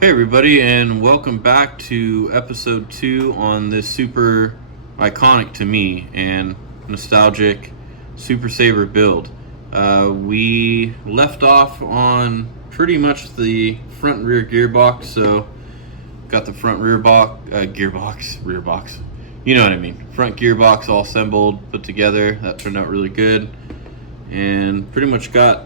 Hey everybody, and welcome back to episode 2 on this super iconic to me and nostalgic Super Sabre build. We left off on pretty much the front and rear gearbox, so got the front rear rear box. You know what I mean. Front gearbox all assembled, put together. That turned out really good, and pretty much got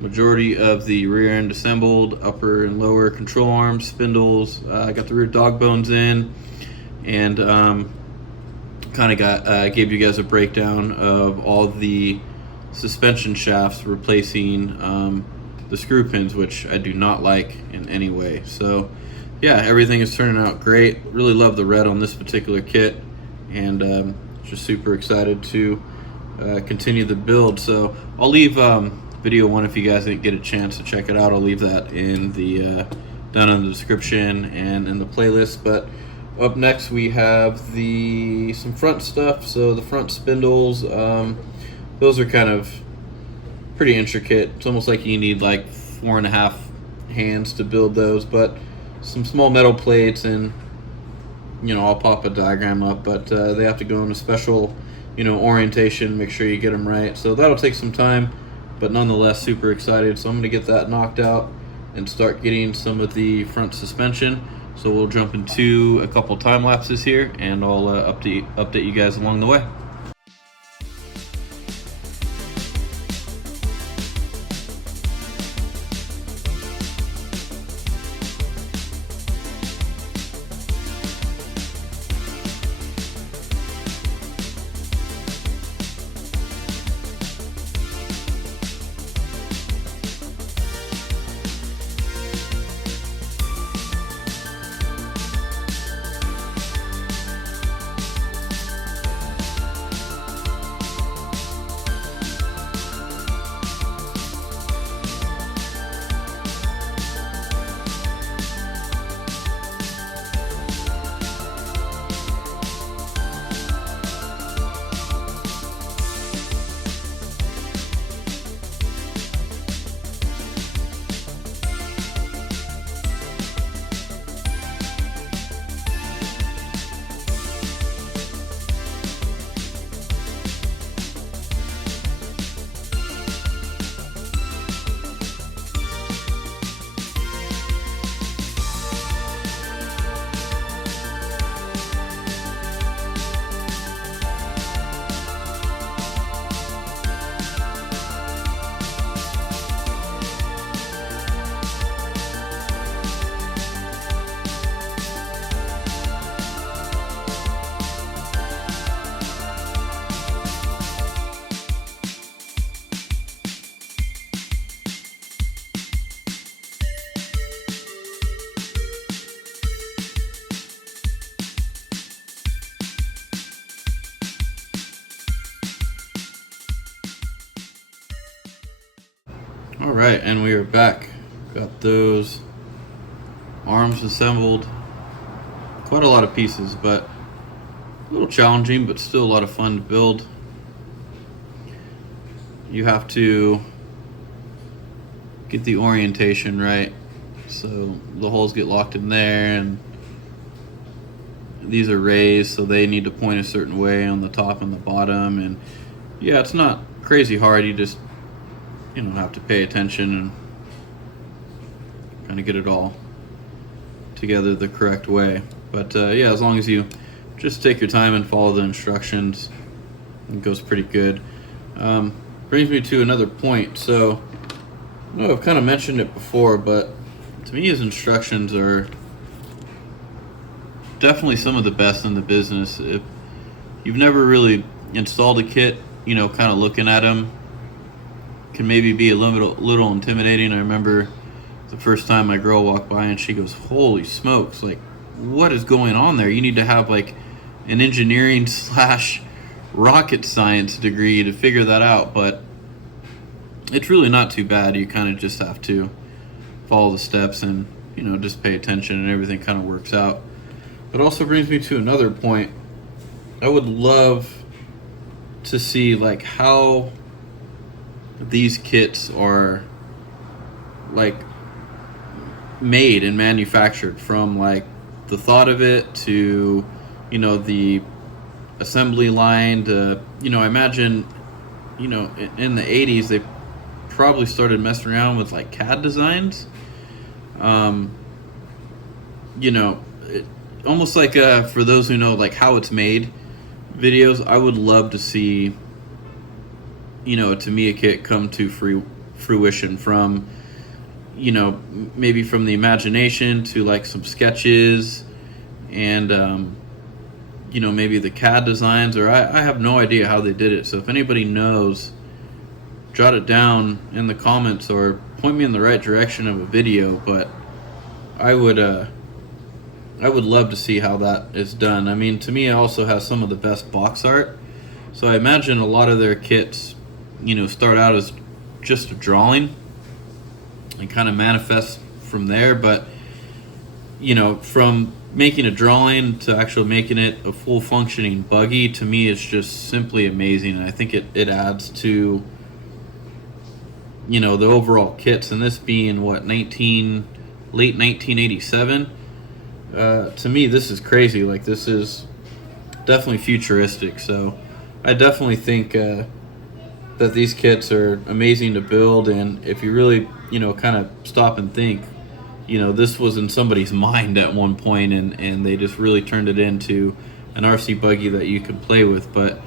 majority of the rear end assembled, upper and lower control arms, spindles. I got the rear dog bones in, and kind of gave you guys a breakdown of all the suspension shafts replacing the screw pins, which I do not like in any way. So yeah, everything is turning out great. Really love the red on this particular kit, and just super excited to continue the build. So I'll leave video 1 if you guys didn't get a chance to check it out. I'll leave that in the down in the description and in the playlist. But up next we have some front stuff. So the front spindles, those are kind of pretty intricate. It's almost like you need like 4.5 hands to build those, but some small metal plates, and I'll pop a diagram up, but they have to go in a special orientation. Make sure you get them right, so that'll take some time, but nonetheless super excited. So I'm going to get that knocked out and start getting some of the front suspension. So we'll jump into a couple time lapses here, and I'll update you guys along the way. Alright, and we are back. Got those arms assembled. Quite a lot of pieces, but a little challenging, but still a lot of fun to build. You have to get the orientation right, so the holes get locked in there, and these are raised, so they need to point a certain way on the top and the bottom. And yeah, it's not crazy hard. You just have to pay attention and kind of get it all together the correct way. But yeah, as long as you just take your time and follow the instructions, it goes pretty good. Brings me to another point. So I know I've kind of mentioned it before, but Tamiya's instructions are definitely some of the best in the business. If you've never really installed a kit, kind of looking at them can maybe be a little intimidating. I remember the first time my girl walked by and she goes, "Holy smokes, like what is going on there? You need to have like an engineering / rocket science degree to figure that out." But it's really not too bad. You kind of just have to follow the steps and just pay attention, and everything kind of works out. It also brings me to another point. I would love to see like how these kits are like made and manufactured, from like the thought of it to, you know, the assembly line to, you know, I imagine, you know, in the 80s they probably started messing around with like CAD designs. You know, almost like for those who know like how it's made videos, I would love to see, you know, a Tamiya kit come to fruition, from, you know, maybe from the imagination to like some sketches and you know, maybe the CAD designs, or I have no idea how they did it. So if anybody knows, jot it down in the comments or point me in the right direction of a video. But I would love to see how that is done. I mean, Tamiya also has some of the best box art, so I imagine a lot of their kits, you know, start out as just a drawing and kind of manifest from there. But, you know, from making a drawing to actually making it a full functioning buggy, to me is just simply amazing. And I think it adds to, you know, the overall kits. And this being what, late 1987, to me this is crazy. Like, this is definitely futuristic. So I definitely think that these kits are amazing to build. And if you really, you know, kind of stop and think, you know, this was in somebody's mind at one point, and they just really turned it into an RC buggy that you can play with. But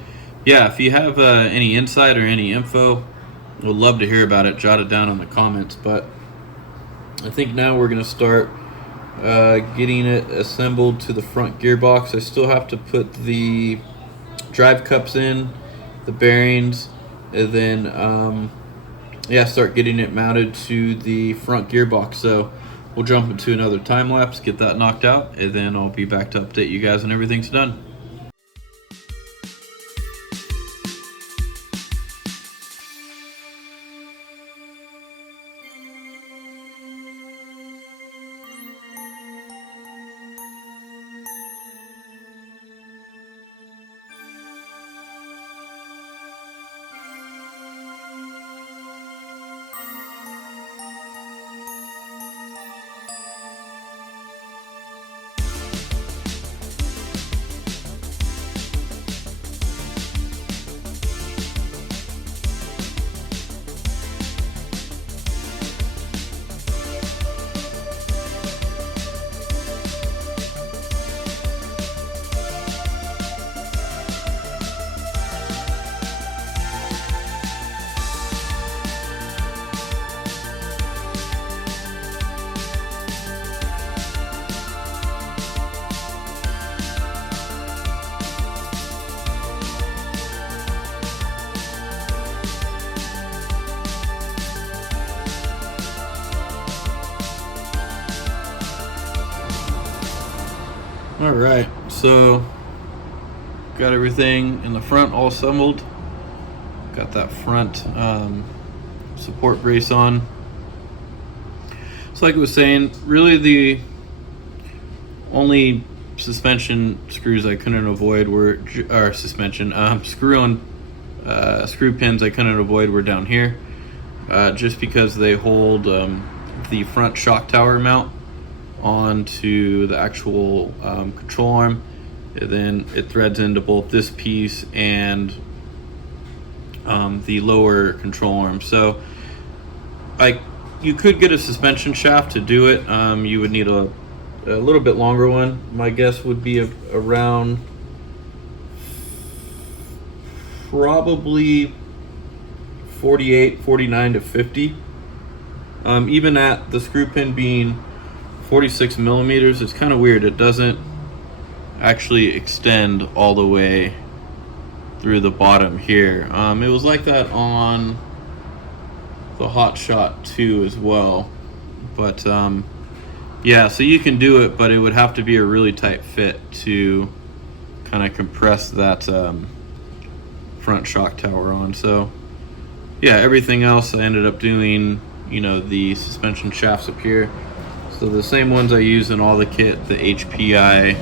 yeah, if you have any insight or any info, would love to hear about it. Jot it down in the comments. But I think now we're going to start getting it assembled to the front gearbox. I still have to put the drive cups in, the bearings, and then yeah, start getting it mounted to the front gearbox. So we'll jump into another time lapse, get that knocked out, and then I'll be back to update you guys when everything's done. All right, so got everything in the front all assembled. Got that front support brace on. So like I was saying, really the only suspension screws I couldn't avoid were, or suspension, screw pins I couldn't avoid were down here, just because they hold the front shock tower mount onto the actual control arm, and then it threads into both this piece and the lower control arm. So you could get a suspension shaft to do it. You would need a little bit longer one. My guess would be around probably 48, 49 to 50. Even at the screw pin being 46 millimeters, it's kind of weird. It doesn't actually extend all the way through the bottom here. It was like that on the Hot Shot 2 as well. But yeah, so you can do it, but it would have to be a really tight fit to kind of compress that front shock tower on. So yeah, everything else I ended up doing, you know, the suspension shafts up here. So the same ones I use in all the kit, the HPI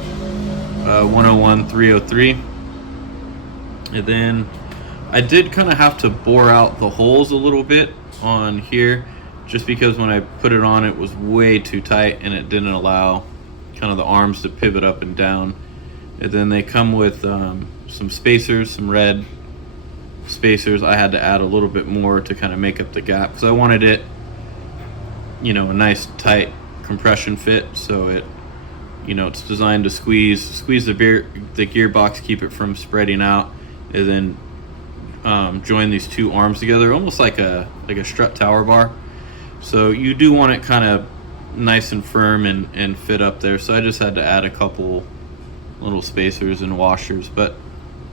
101-303. And then I did kind of have to bore out the holes a little bit on here. just because when I put it on it was way too tight and it didn't allow kind of the arms to pivot up and down. And then they come with some spacers, some red spacers. I had to add a little bit more to kind of make up the gap because I wanted it, a nice tight compression fit, so it, it's designed to squeeze the gearbox, keep it from spreading out, and then join these two arms together, almost like a strut tower bar. So you do want it kind of nice and firm and fit up there. So I just had to add a couple little spacers and washers, but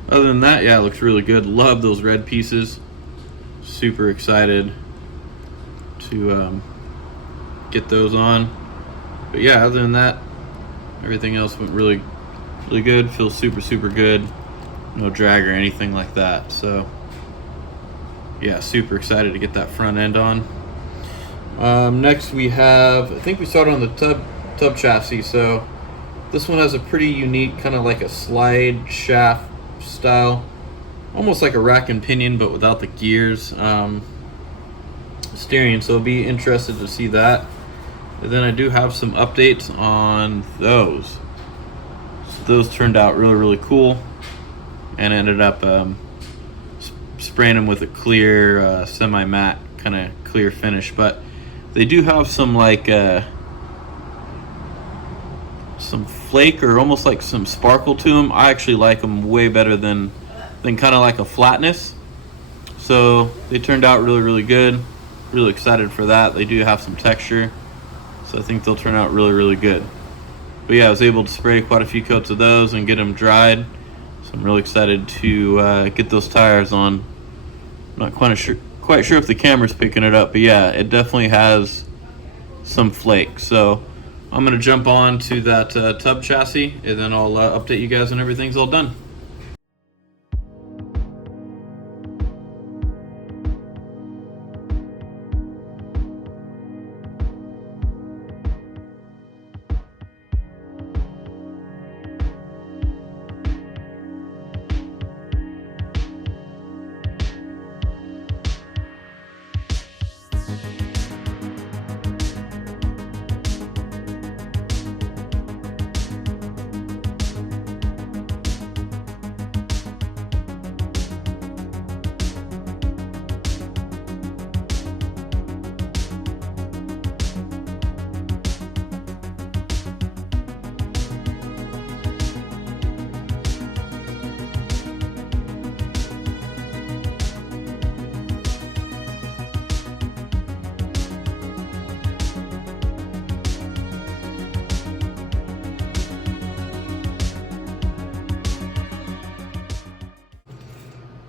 other than that, yeah, it looks really good. Love those red pieces. Super excited to get those on. But yeah, other than that, everything else went really, really good. Feels super, super good. No drag or anything like that. So yeah, super excited to get that front end on. Next we have, I think we started on the tub chassis. So this one has a pretty unique kind of like a slide shaft style, almost like a rack and pinion, but without the gears steering. So I'll be interested to see that. And then I do have some updates on those. So those turned out really, really cool, and I ended up spraying them with a clear semi-matte kind of clear finish. But they do have some like some flake or almost like some sparkle to them. I actually like them way better than kind of like a flatness. So they turned out really, really good. Really excited for that. They do have some texture, so I think they'll turn out really, really good. But yeah, I was able to spray quite a few coats of those and get them dried. So I'm really excited to get those tires on. I'm not quite sure if the camera's picking it up, but yeah, it definitely has some flake. So I'm gonna jump on to that tub chassis, and then I'll update you guys when everything's all done.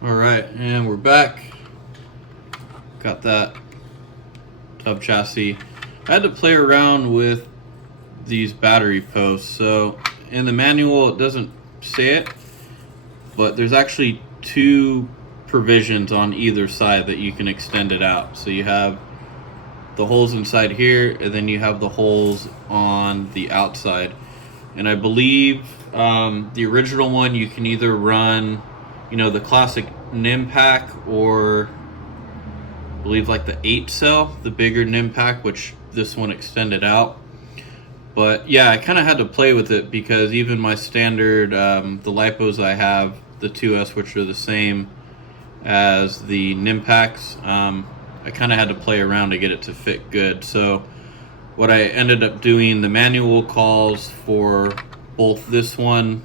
All right, and we're back. Got that tub chassis. I had to play around with these battery posts. So in the manual, it doesn't say it, but there's actually two provisions on either side that you can extend it out. So you have the holes inside here, and then you have the holes on the outside. And I believe the original one, you can either run the classic NIM pack, or I believe like the 8 cell, the bigger NIM pack, which this one extended out. But yeah, I kind of had to play with it because even my standard, the lipos I have, the 2S, which are the same as the NIM packs, I kind of had to play around to get it to fit good. So what I ended up doing, the manual calls for both this one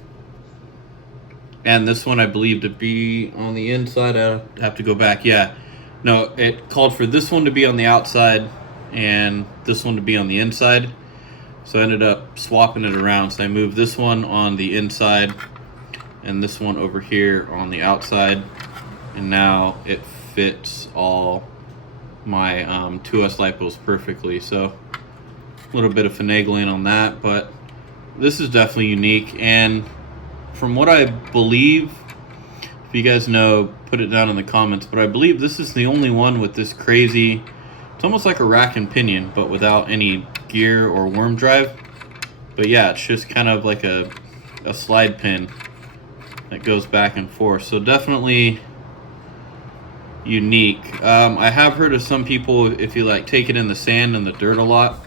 and this one, I believe, to be on the inside. I have to go back. Yeah, no, it called for this one to be on the outside and this one to be on the inside. So I ended up swapping it around. So I moved this one on the inside and this one over here on the outside, and now it fits all my 2S lipos perfectly. So a little bit of finagling on that, but this is definitely unique. And from what I believe, if you guys know, put it down in the comments, but I believe this is the only one with this crazy, it's almost like a rack and pinion, but without any gear or worm drive. But yeah, it's just kind of like a slide pin that goes back and forth. So definitely, unique. I have heard of some people, if you like take it in the sand and the dirt a lot,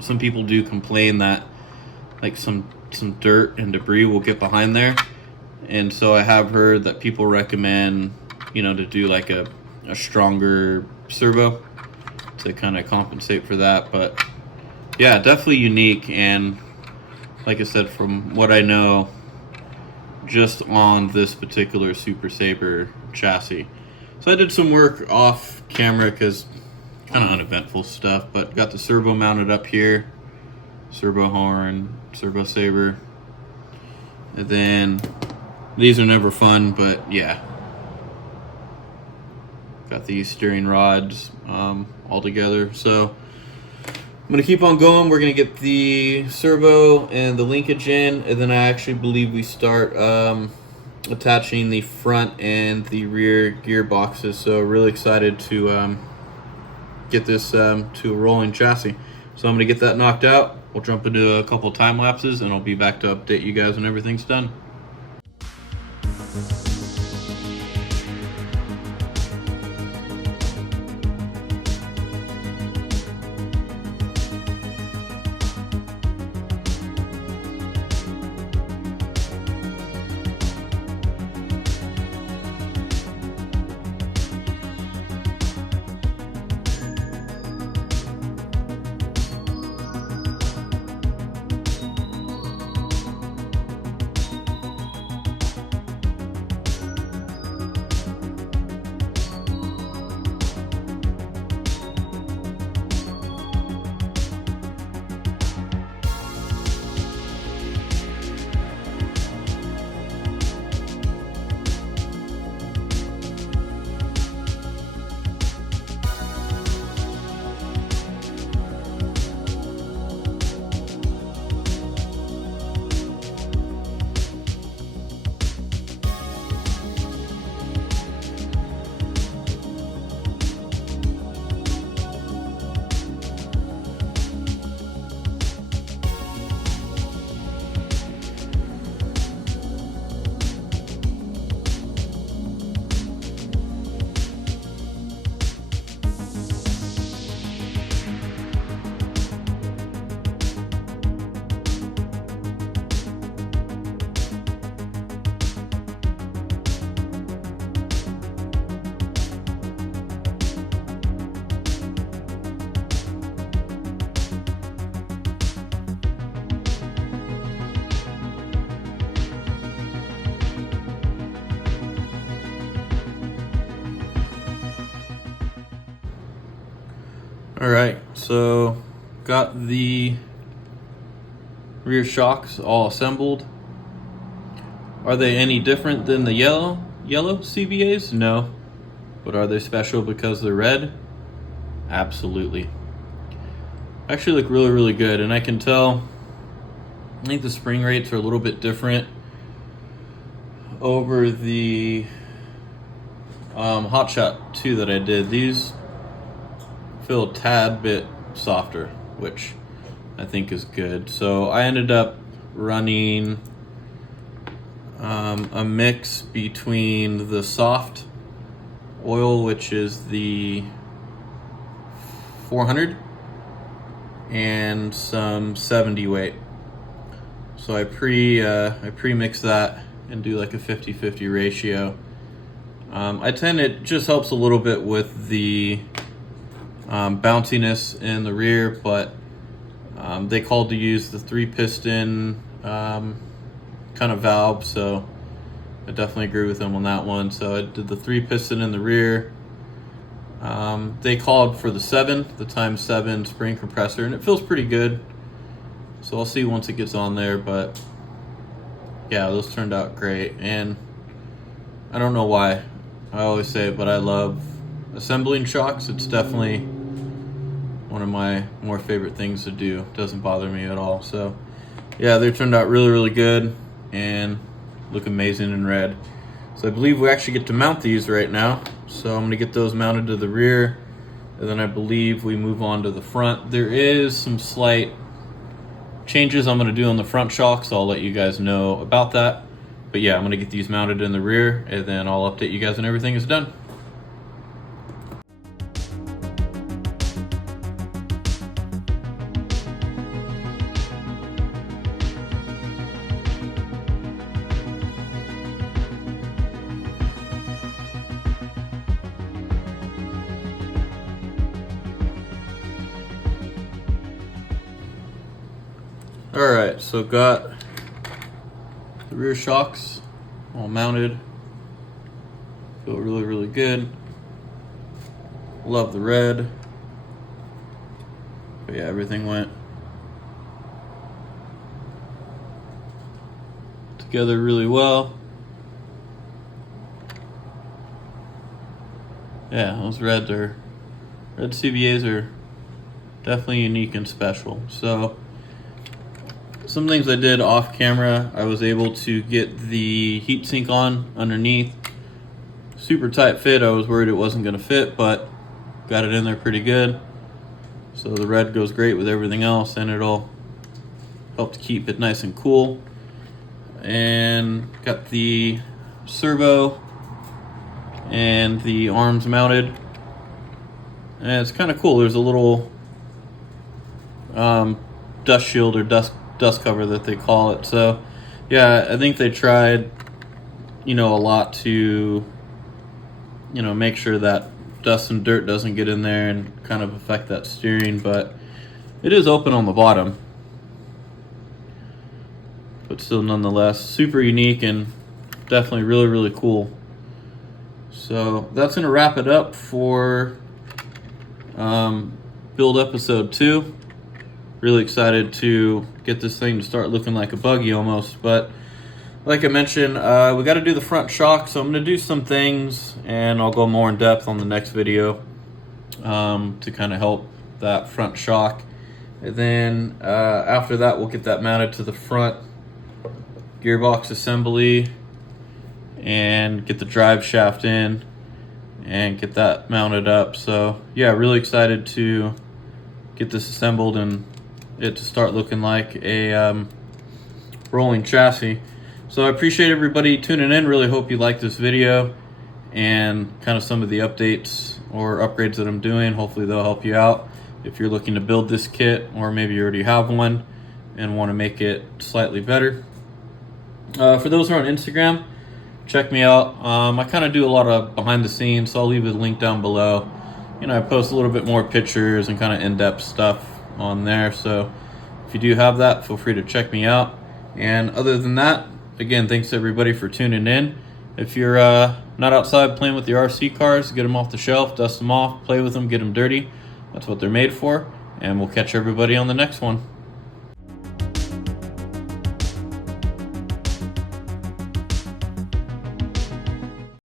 some people do complain that like some dirt and debris will get behind there. And so I have heard that people recommend, to do like a stronger servo to kind of compensate for that. But yeah, definitely unique. And like I said, from what I know, just on this particular Super Sabre chassis. So I did some work off camera because kind of uneventful stuff, but got the servo mounted up here, servo horn, servo Sabre. And then these are never fun, but yeah. Got these steering rods all together. So I'm going to keep on going. We're going to get the servo and the linkage in, and then I actually believe we start attaching the front and the rear gearboxes. So really excited to get this to a rolling chassis. So I'm going to get that knocked out. We'll jump into a couple time lapses, and I'll be back to update you guys when everything's done. Alright, so got the rear shocks all assembled. Are they any different than the yellow CVAs? No. But are they special because they're red? Absolutely. Actually look really, really good, and I can tell, I think the spring rates are a little bit different over the Hot Shot 2 that I did. These feel a tad bit softer, which I think is good. So I ended up running a mix between the soft oil, which is the 400, and some 70 weight. So I pre-mix that and do like a 50-50 ratio. It just helps a little bit with the bounciness in the rear, but they called to use the 3-piston kind of valve, so I definitely agree with them on that one. So I did the 3-piston in the rear. They called for the times 7 spring compressor, and it feels pretty good. So I'll see once it gets on there, but yeah, those turned out great. And I don't know why, I always say it, but I love assembling shocks. It's definitely one of my more favorite things to do. It doesn't bother me at all. So yeah, they turned out really, really good and look amazing in red. So I believe we actually get to mount these right now. So I'm gonna get those mounted to the rear, and then I believe we move on to the front. There is some slight changes I'm gonna do on the front shock, so I'll let you guys know about that. But yeah, I'm gonna get these mounted in the rear, and then I'll update you guys when everything is done. Alright, so got the rear shocks all mounted. Feel really, really good. Love the red. But yeah, everything went together really well. Yeah, those red CVAs are definitely unique and special. So some things I did off camera, I was able to get the heatsink on underneath. Super tight fit. I was worried it wasn't going to fit, but got it in there pretty good. So the red goes great with everything else, and it'll help to keep it nice and cool. And got the servo and the arms mounted, and it's kind of cool. There's a little dust shield or dust cover that they call it. So yeah, I think they tried a lot to make sure that dust and dirt doesn't get in there and kind of affect that steering, but it is open on the bottom, but still nonetheless super unique and definitely really, really cool. So that's going to wrap it up for build episode 2. Really excited to get this thing to start looking like a buggy almost. But like I mentioned, we got to do the front shock, so I'm going to do some things and I'll go more in depth on the next video to kind of help that front shock. And then after that, we'll get that mounted to the front gearbox assembly and get the drive shaft in and get that mounted up. So yeah, really excited to get this assembled and it to start looking like a rolling chassis. So I appreciate everybody tuning in. Really hope you like this video and kind of some of the updates or upgrades that I'm doing. Hopefully they'll help you out if you're looking to build this kit, or maybe you already have one and want to make it slightly better. For those who are on Instagram, check me out. I kind of do a lot of behind the scenes, so I'll leave a link down below. I post a little bit more pictures and kind of in-depth stuff on there. So if you do have that, feel free to check me out. And other than that, again, thanks to everybody for tuning in. If you're not outside playing with your RC cars, get them off the shelf, dust them off, play with them, get them dirty. That's what they're made for. And we'll catch everybody on the next one.